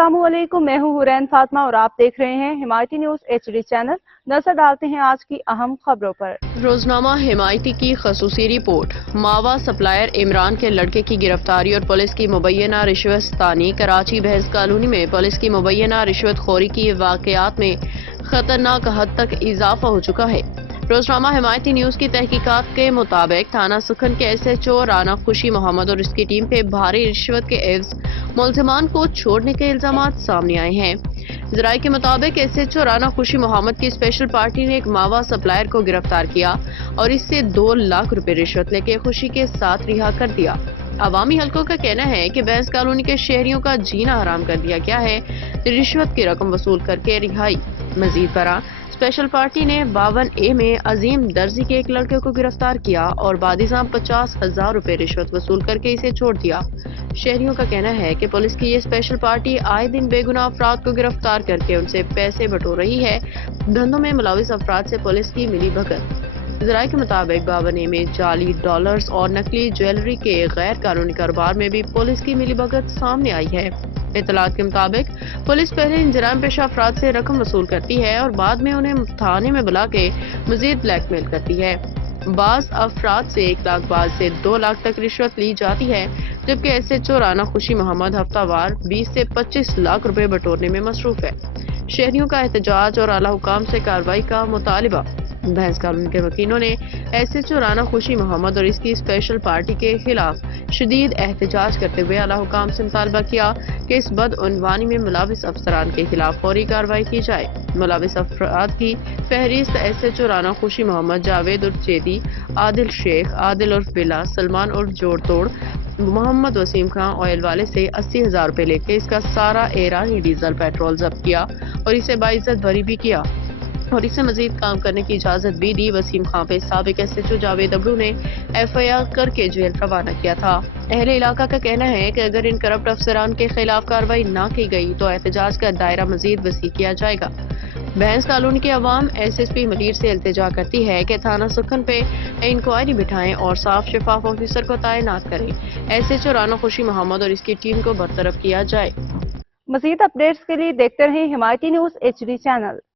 अस्सलाम वालेकुम, मैं हूँ हुरैन फातिमा और आप देख रहे हैं हिमायती न्यूज़ HD चैनल। नजर डालते हैं आज की अहम खबरों पर। रोजनामा हिमायती की खसूसी रिपोर्ट। मावा सप्लायर इमरान के लड़के की गिरफ्तारी और पुलिस की मुबैना रिश्वतस्तानी। कराची बहस कॉलोनी में पुलिस की मुबैना रिश्वतखोरी की वाकयात में खतरनाक हद तक इजाफा हो चुका है। रोजनामा हिमायती न्यूज की तहकीकात के मुताबिक थाना सुखन के SHO राना खुशी मोहम्मद और उसकी टीम पे भारी रिश्वत के एवज मुल्जिमान को छोड़ने के इल्जामात सामने आए हैं। जराये के मुताबिक SHO राना खुशी मोहम्मद की स्पेशल पार्टी ने एक मावा सप्लायर को गिरफ्तार किया और इससे 2 लाख रुपए रिश्वत लेके खुशी के साथ रिहा कर दिया। अवामी हलकों का कहना है कि बहस कॉलोनी के शहरियों का जीना हराम कर दिया गया है। रिश्वत की रकम वसूल करके रिहाई। मजीद बरा स्पेशल पार्टी ने 52A में अजीम दर्जी के एक लड़के को गिरफ्तार किया और बादिजाम 50,000 रुपए रिश्वत वसूल करके इसे छोड़ दिया। शहरियों का कहना है कि पुलिस की ये स्पेशल पार्टी आए दिन बेगुनाह अफराद को गिरफ्तार करके उनसे पैसे बटोर रही है। धंधों में मुलविस अफराद से पुलिस की मिली भगत। जराये के मुताबिक 52A में जाली डॉलर्स और नकली ज्वेलरी के गैर कानूनी कारोबार में भी पुलिस की मिली भगत सामने आई है। इत्तलात के मुताबिक पुलिस पहले इन जराइम पेशा अफराद से रकम वसूल करती है और बाद में उन्हें थाने में बुला के मजीद ब्लैकमेल करती है। बाज अफराद से 1 लाख, बाद से 2 लाख तक रिश्वत ली जाती है, जबकि SHO राना खुशी मोहम्मद हफ्तावार 20 से 25 लाख रुपए बटोरने में मसरूफ है। शहरियों का एहतजाज और आला हुकाम से कार्रवाई का मुतालिबा। बहस कॉलोनी के वकीलों ने SHO राना खुशी मोहम्मद और इसकी स्पेशल पार्टी के खिलाफ शदीद एहतजाज करते हुए आला हुकाम से मुतालबा किया कि इस बदउनवानी में मुलविस अफसरान के खिलाफ फौरी कार्रवाई की जाए। मुलविस अफराद की फहरिस्त SHO राना खुशी मोहम्मद, जावेद उर्फ चेदी, आदिल शेख, आदिल उर्फ बिला, सलमान उर्फ जोड़ तोड़, मोहम्मद वसीम खान ऑयल वाले से 80,000 रुपए लेके इसका सारा ईरानी डीजल पेट्रोल जब्त किया और इसे बाइज्जत बरी भी किया और इसे मजीद काम करने की इजाजत भी दी। वसीम खान पे साबिक SHO जावेद अबरू ने FIR करके जेल रवाना किया था। अहले इलाका का कहना है कि अगर इन करप्ट अफसरान के खिलाफ कार्रवाई न की गई तो एहतजाज का दायरा मजीद वसी किया जाएगा। बहस कॉलोनी के अवाम SSP मलीर से इल्तिजा करती है कि थाना सुखन पे इंक्वायरी बिठाएं और साफ शफाफ ऑफिसर को तैनात करें। SHO राना खुशी मोहम्मद और इसकी टीम को बरतरफ किया जाए। मजीद अपडेट्स के लिए देखते रहें हिमायती न्यूज़ HD चैनल।